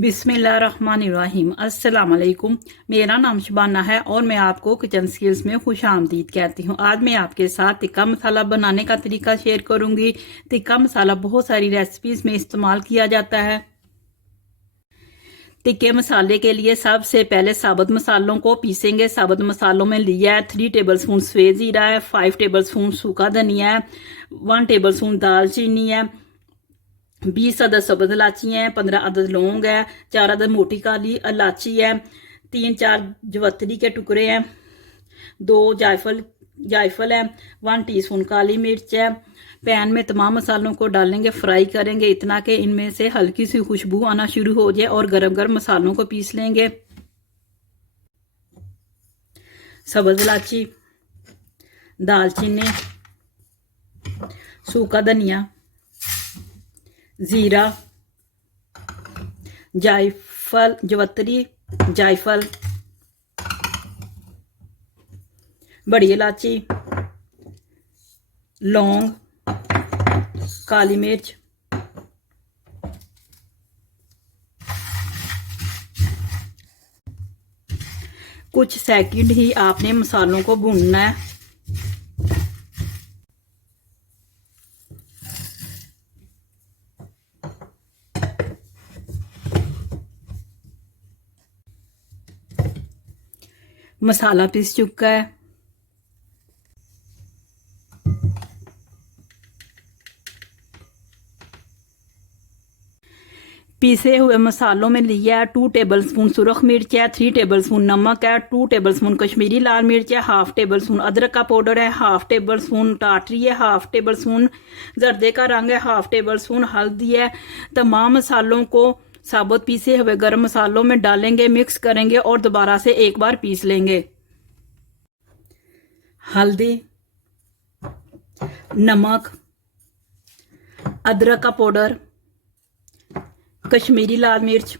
बिस्मिल्लाहिर्रहमानिर्रहीम। अस्सलाम वालेकुम। मेरा नाम शबाना है और मैं आपको किचन स्किल्स में खुश आमदीद कहती हूँ। आज मैं आपके साथ टिक्का मसाला बनाने का तरीका शेयर करूंगी। टिक्का मसाला बहुत सारी रेसिपीज में इस्तेमाल किया जाता है। टिक्के मसाले के लिए सबसे पहले साबुत मसालों को पीसेंगे। साबुत मसालों में लिया है 3 टेबल स्पून सफ़ेद ज़ीरा है, 5 टेबल स्पून सूखा धनिया है, 1 टेबल स्पून दालचीनी है, 20 अदद सब्ज इलाची है, 15 अदद लौंग है, 4 अदद मोटी काली इलाची है, 3-4 जवतरी के टुकड़े हैं, 2 जायफल है, 1 टीस्पून काली मिर्च है। पैन में तमाम मसालों को डालेंगे, फ्राई करेंगे इतना कि इनमें से हल्की सी खुशबू आना शुरू हो जाए और गरम गरम मसालों को पीस लेंगे। सब्ज इलाची, दालचीनी, सूखा धनिया, जीरा, जायफल, जवतरी, जायफल, बड़ी इलाची, लौंग, काली मिर्च, कुछ सेकंड ही आपने मसालों को भूनना है। मसाला पीस चुका है। पीसे हुए मसालों में लिया है 2 टेबल स्पून सुरख मिर्च है, 3 टेबल स्पून नमक है, 2 टेबल स्पून कश्मीरी लाल मिर्च है, हाफ टेबल स्पून अदरक का पाउडर है, हाफ टेबल स्पून टाटरी है, हाफ टेबल स्पून जर्दे का रंग है, हाफ टेबल स्पून हल्दी है। तमाम मसालों को साबुत पीसे हुए गरम मसालों में डालेंगे, मिक्स करेंगे और दोबारा से एक बार पीस लेंगे। हल्दी, नमक, अदरक का पाउडर, कश्मीरी लाल मिर्च,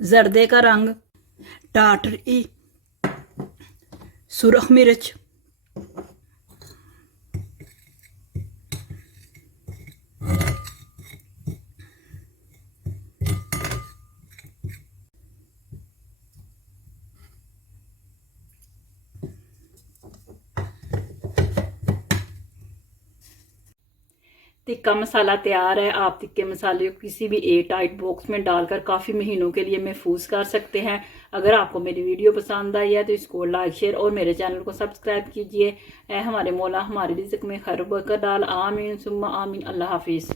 जर्दे का रंग, टाटरी, सुरख मिर्च, टिक्का मसाला तैयार है। आप टिक्के मसाले को किसी भी एयर टाइट बॉक्स में डालकर काफ़ी महीनों के लिए महफूज कर सकते हैं। अगर आपको मेरी वीडियो पसंद आई है तो इसको लाइक शेयर और मेरे चैनल को सब्सक्राइब कीजिए। हमारे मौला हमारे रिज़्क़ में खैर बरकत डाल। आमीन सुम्मा आमीन। अल्लाह हाफिज़।